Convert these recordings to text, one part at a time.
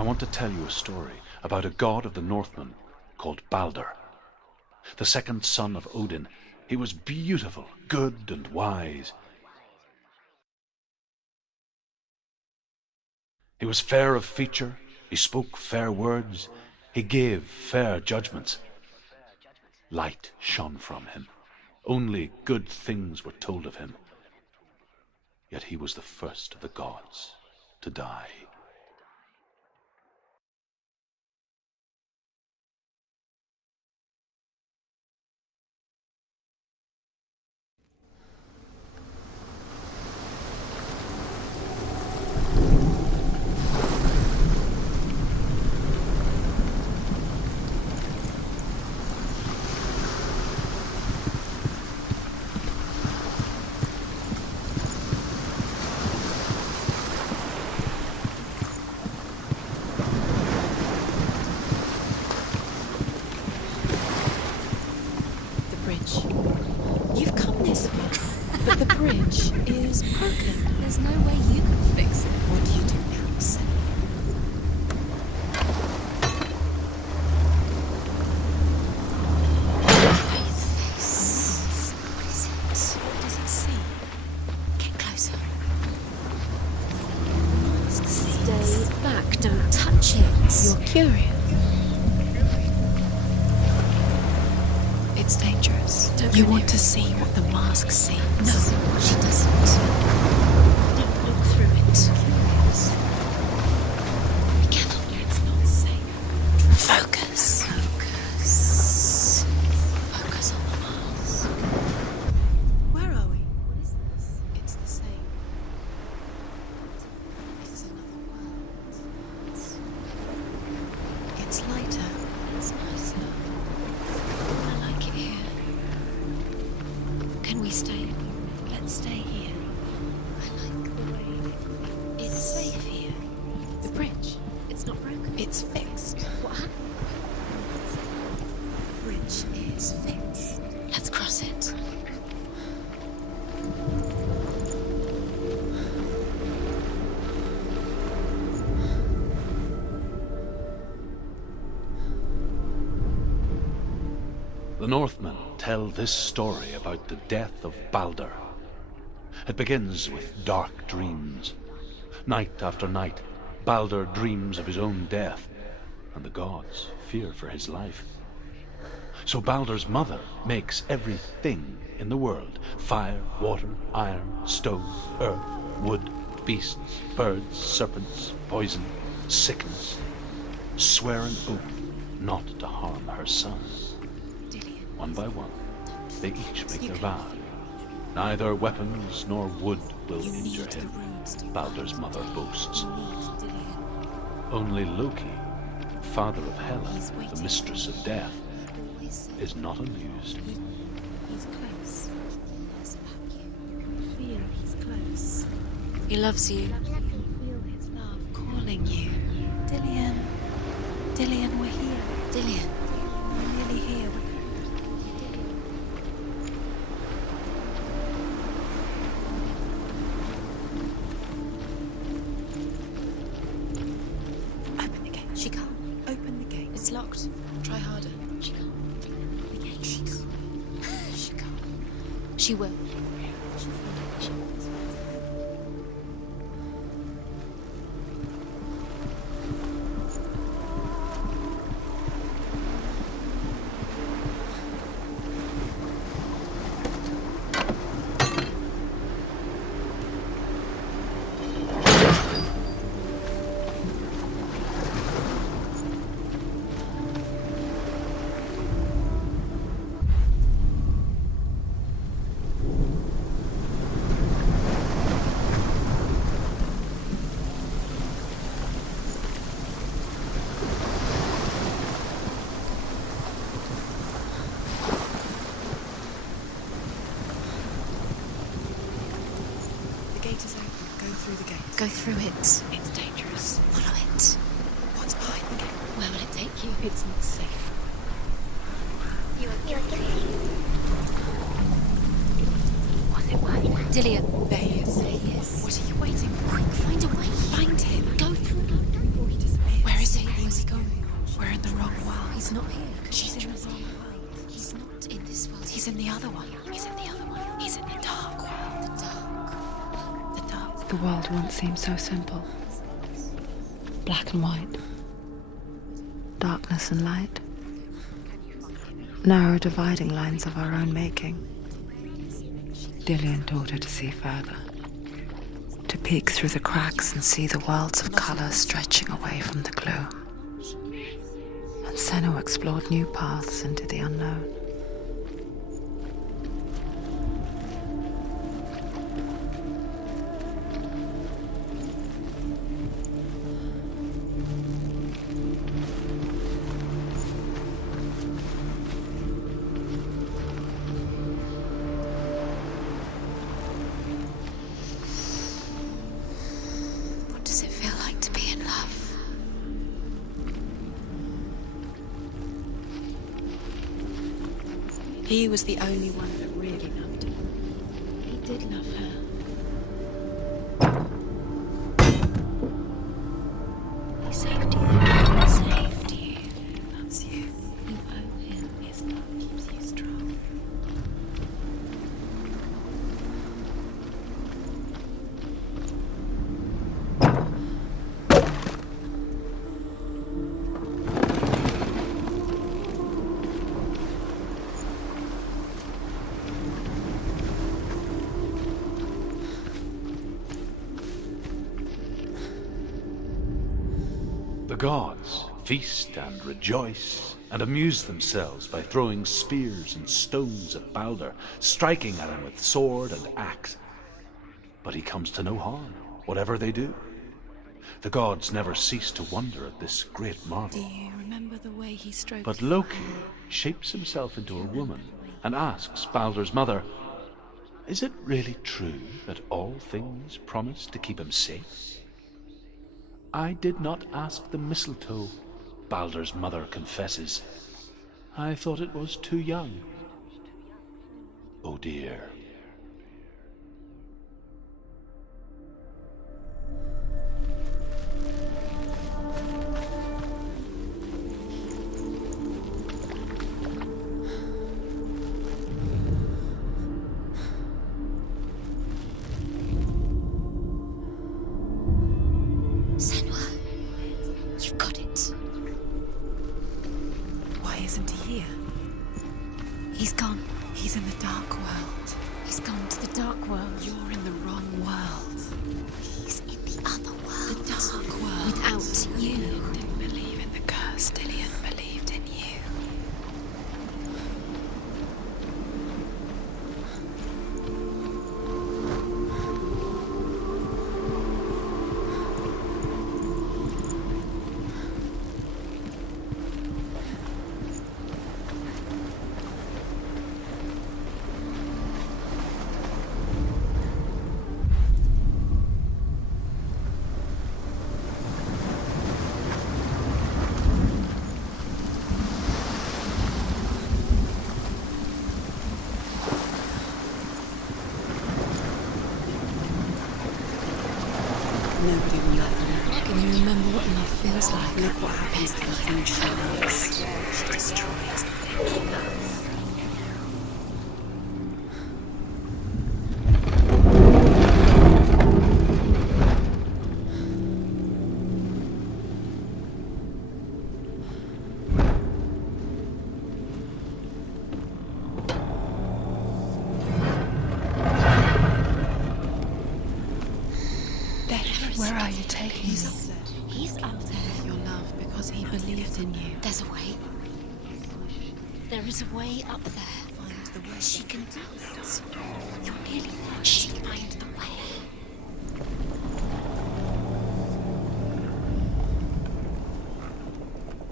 I want to tell you a story about a god of the Northmen called Balder. The second son of Odin, he was beautiful, good and wise. He was fair of feature, he spoke fair words, he gave fair judgments. Light shone from him. Only good things were told of him. Yet he was the first of the gods to die. You've come this far, but the bridge is broken. There's no way you can fix it. What do you do now, Sam? What is it? What does it see? Get closer. Stay back, don't touch it. You're curious. It's dangerous. You want to see what the mask sees. No, she doesn't. Don't look through it. Be careful, it's not safe. Focus. Focus on the mask. Where are we? What is this? It's the same. It's another world. It's lighter. It's nicer. I like it here. Can we stay? Let's stay here. I like the way it's safe here. The bridge, it's not broken. It's fixed. What happened? The bridge is fixed. Let's cross it. The Northmen tell this story about the death of Balder. It begins with dark dreams. Night after night, Balder dreams of his own death, and the gods fear for his life. So Balder's mother makes everything in the world: fire, water, iron, stone, earth, wood, beasts, birds, serpents, poison, sickness, swear an oath not to harm her sons. One by one, they each make their vow. Neither weapons nor wood will injure him, Balder's mother boasts. Only Loki, father of Hela, the mistress of death, is not amused. He's close. He knows about you. You can feel he's close. He loves you. You can feel his love calling you. Dillian. Dillian, we're here. Dillian. We're nearly here. She can't. Open the gate. It's locked. Try harder. She can't. Open the gate. She can't. She can't. She will. She will. Go through it. It's dangerous. Follow it. What's behind the gate? Where will it take you? It's not safe. Was it working? Dillian. There he is. What are you waiting for? Quick, find a way. Find him. Go through. Before he disappears. Where in the wrong world. He's not here. She's in the wrong world. He's not in this world. He's in the other one. He's in the other one. He's in the dark world. The dark. The dark. The world once seemed so simple. Black and white. Darkness and light. Narrow dividing lines of our own making. Dillian taught her to see further. To peek through the cracks and see the worlds of colour stretching away from the gloom. And Senua explored new paths into the unknown. What does it feel like to be in love? He was the only one that really loved her. He did love her. He saved you. He saved you. He loves you. You owe him. His love keeps you strong. The gods feast and rejoice and amuse themselves by throwing spears and stones at Balder, striking at him with sword and axe. But he comes to no harm, whatever they do. The gods never cease to wonder at this great marvel. Do you remember the way he stroked? But Loki shapes himself into a woman and asks Balder's mother, "Is it really true that all things promise to keep him safe?" "I did not ask the mistletoe," Balder's mother confesses. "I thought it was too young." Oh dear. Senua, you've got it. Why isn't he here? He's gone. He's in the dark world. He's gone to the dark world. You're in the wrong world. He's in the other world. The dark world. Without you. Dillian didn't believe in the curse. Dillian believed in you. Nobody will love Can you remember what love feels like? Look what happens to the things she loves. She destroys the thing he loves. Where are you taking me? He's up there. Your love, because he believed in you. There's a way. There is a way up there. Find the way. She can do it. You're nearly there. She'll find the way.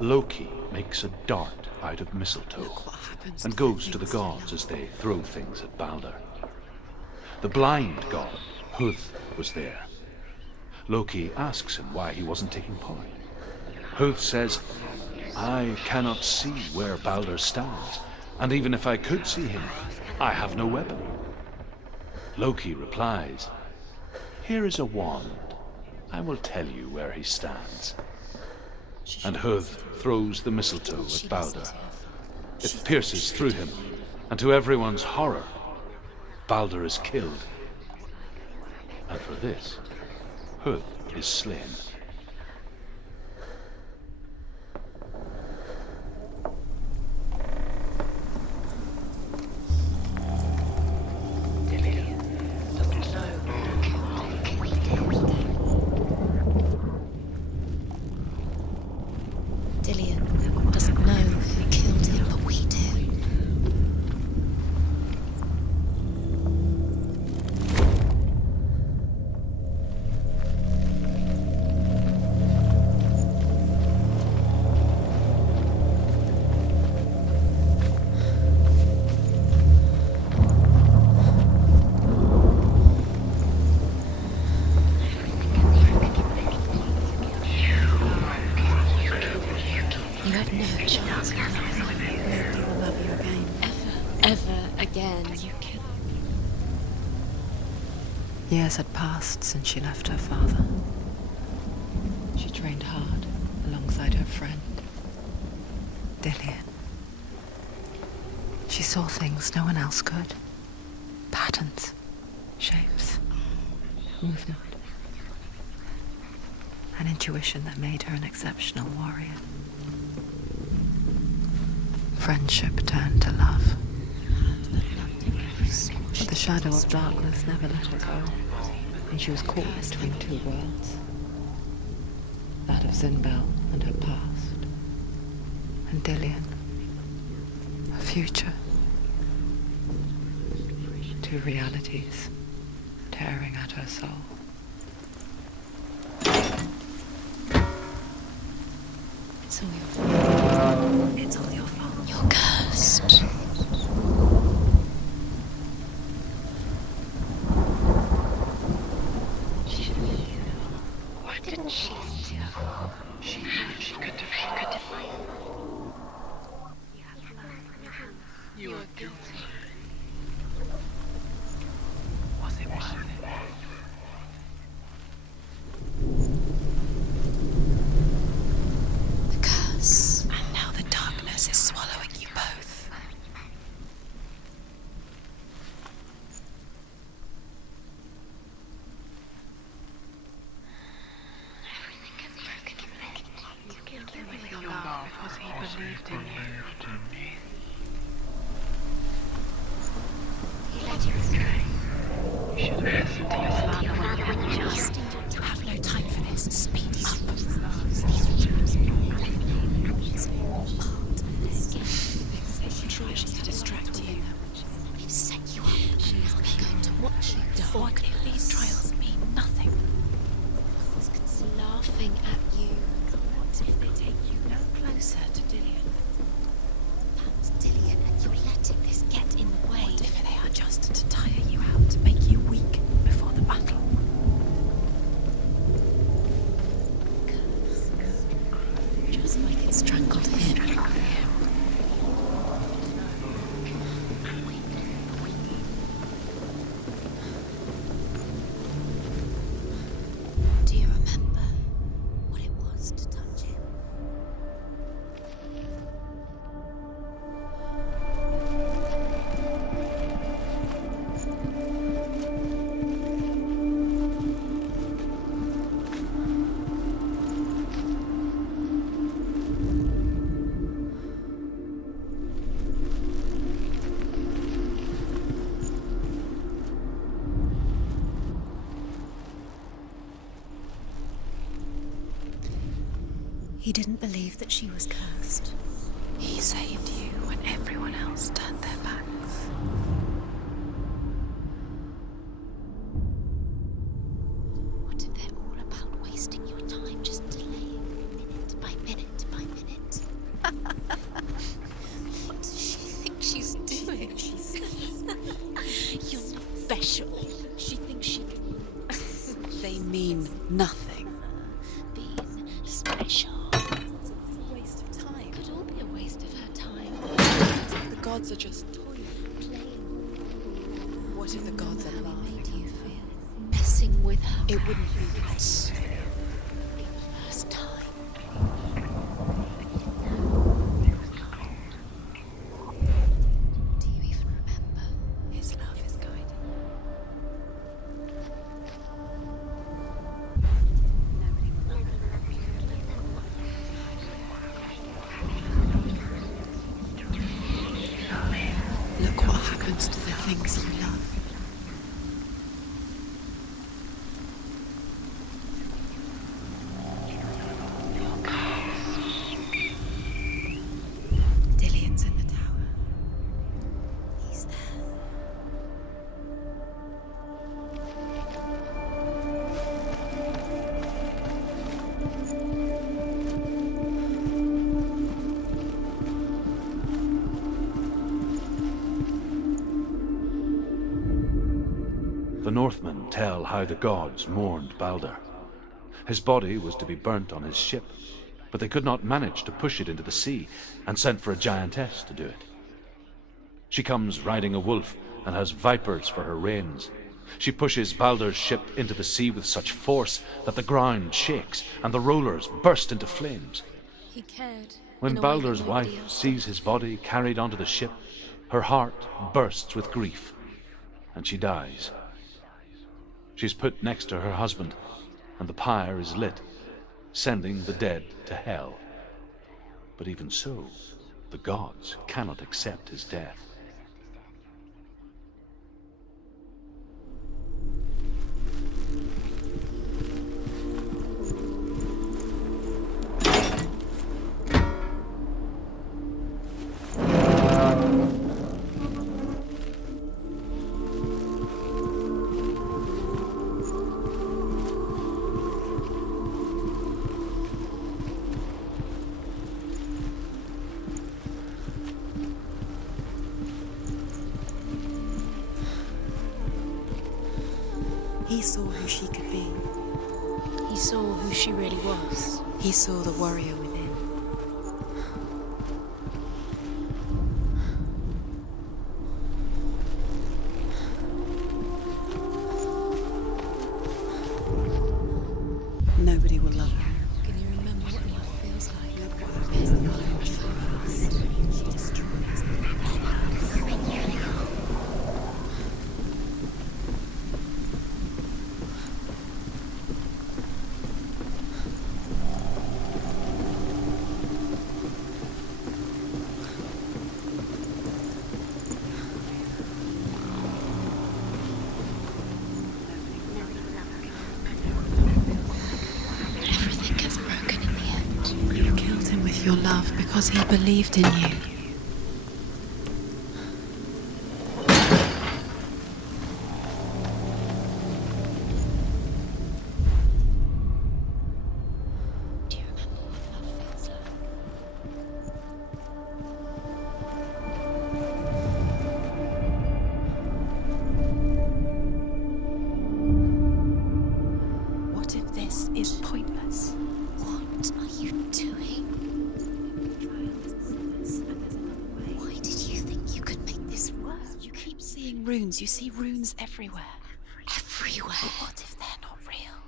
Loki makes a dart out of mistletoe Look what happens and goes to the gods as they throw things at Balder. The blind god, Huth, was there. Loki asks him why he wasn't taking part. Huth says, "I cannot see where Balder stands, and even if I could see him, I have no weapon." Loki replies, "Here is a wand. I will tell you where he stands." and Huth throws the mistletoe at Balder. It pierces through him, and to everyone's horror, Balder is killed. And for this, Huth is slain. Dillian doesn't know who killed him, but we do. You have no chance of loving me. Nobody will love you again. Ever again. You can. Years had passed since she left her father. She trained hard alongside her friend, Dillian. She saw things no one else could. Patterns, shapes, movement. An intuition that made her an exceptional warrior. Friendship turned to love. But the shadow of darkness never let her go, and she was caught between two worlds. That of Zinbel and her past, and Dillian, her future. Two realities tearing at her soul. It's all your fault. It's all your fault. You're cursed. Why didn't she? She could have. You are guilty. Was it worth it? The curse. And now the darkness is swallowing you both. Your love, because he believed in you. He let you astray. You should have listened to your father when you were young. You have no time for this. Speed up. Tries to distract you. We've set you up. We're going to watch you die. What if these trials mean nothing? Laughing at you. What if they take you no closer to Dillian? About Dillian, and you're letting this get in the way. What if they are just to tire you out, to make you weak before the battle? Just like it strangled him. Do you remember what it was to touch him? He didn't believe that she was cursed. He saved you when everyone else turned their backs. What if they're all about wasting your time, just delaying minute by minute by minute? What does she think she's doing? You're not special. She thinks she... They mean nothing. Being special. Waste of time. Could all be a waste of her time. The gods are just toying, playing. What if the gods are lying? How it made you feel? Messing with her. It wouldn't be right. Be the first time. The Northmen tell how the gods mourned Balder. His body was to be burnt on his ship, but they could not manage to push it into the sea, and sent for a giantess to do it. She comes riding a wolf and has vipers for her reins. She pushes Balder's ship into the sea with such force that the ground shakes and the rollers burst into flames. He cared. When in a way that Balder's nobody wife else sees his body carried onto the ship, her heart bursts with grief, and she dies. She's put next to her husband, and the pyre is lit, sending the dead to hell. But even so, the gods cannot accept his death. He saw who she could be. He saw who she really was. He saw the warrior within. Nobody will love her. Can you remember what love feels like? She destroys the your love because he believed in you. Do you remember what love feels like? What if this is pointless? What are you doing? Runes. You see runes everywhere. Everywhere? But what if they're not real?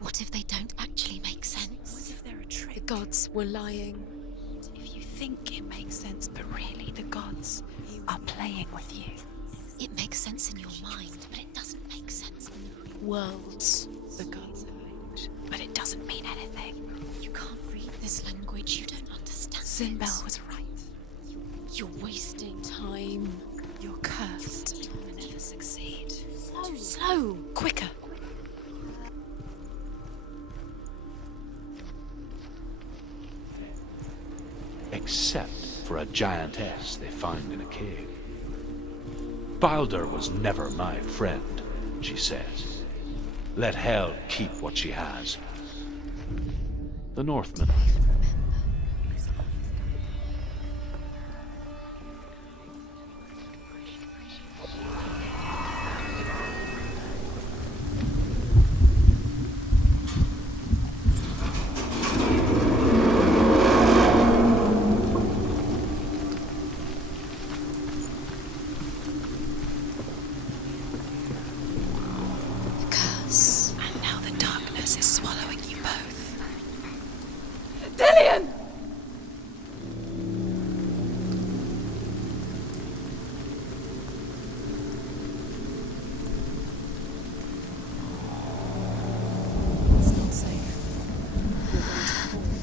What if they don't actually make sense? What if they're a trick? The gods were lying. What if you think it makes sense, but really the gods are playing with you? It makes sense in your mind, but it doesn't make sense in the real world. The gods are right, but it doesn't mean anything. You can't read this language. You don't understand. Sinbel was right. You're wasting time. You're cursed. You'll never succeed. Slow. Quicker. Except for a giantess they find in a cave. Balder was never my friend, she says. Let hell keep what she has. The Northmen.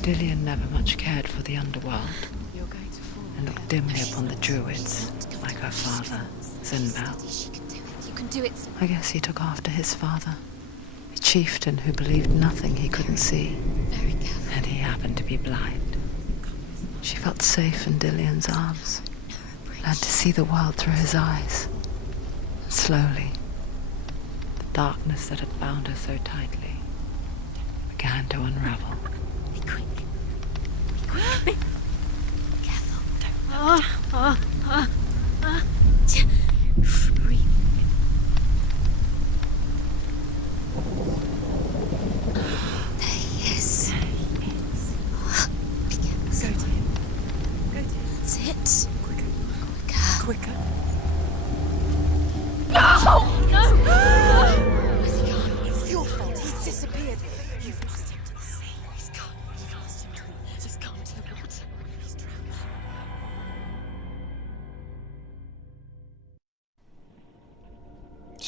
Dillion never much cared for the underworld, and looked dimly upon the druids, like her father, Sinbel. I guess he took after his father, a chieftain who believed nothing he couldn't see, and he happened to be blind. She felt safe in Dillion's arms, learned to see the world through his eyes. And slowly, the darkness that had bound her so tightly began to unravel. Be quick. Be careful. Don't. Breathe.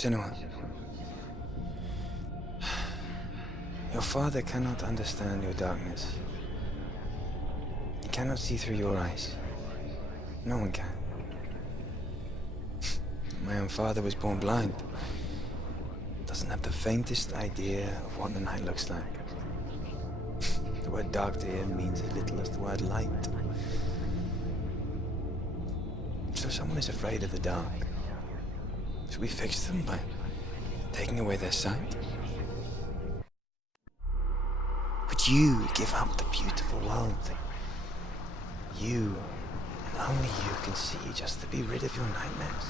Senua, your father cannot understand your darkness. He cannot see through your eyes. No one can. My own father was born blind. Doesn't have the faintest idea of what the night looks like. The word dark to him means as little as the word light. So someone is afraid of the dark. Should we fix them by taking away their sight? Would you give up the beautiful world that you, and only you, can see just to be rid of your nightmares?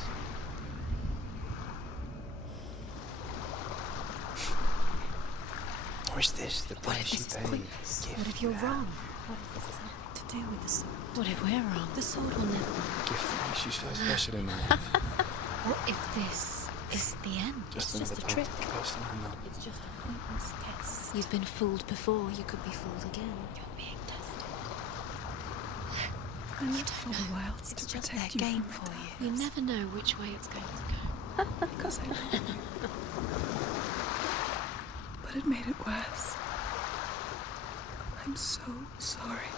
Or is this the price you pay? What if you're wrong? What if this has to do with the sword? What if we're wrong? The sword will never. The gift that makes you so special in my life. What if this is the end? Just it's just a trick. Person I know. It's just a pointless test. You've been fooled before. You could be fooled again. You're being tested. I lived for the world It's to just protect their you game from for my you. You never know which way it's going to go. because I love you. But it made it worse. I'm so sorry.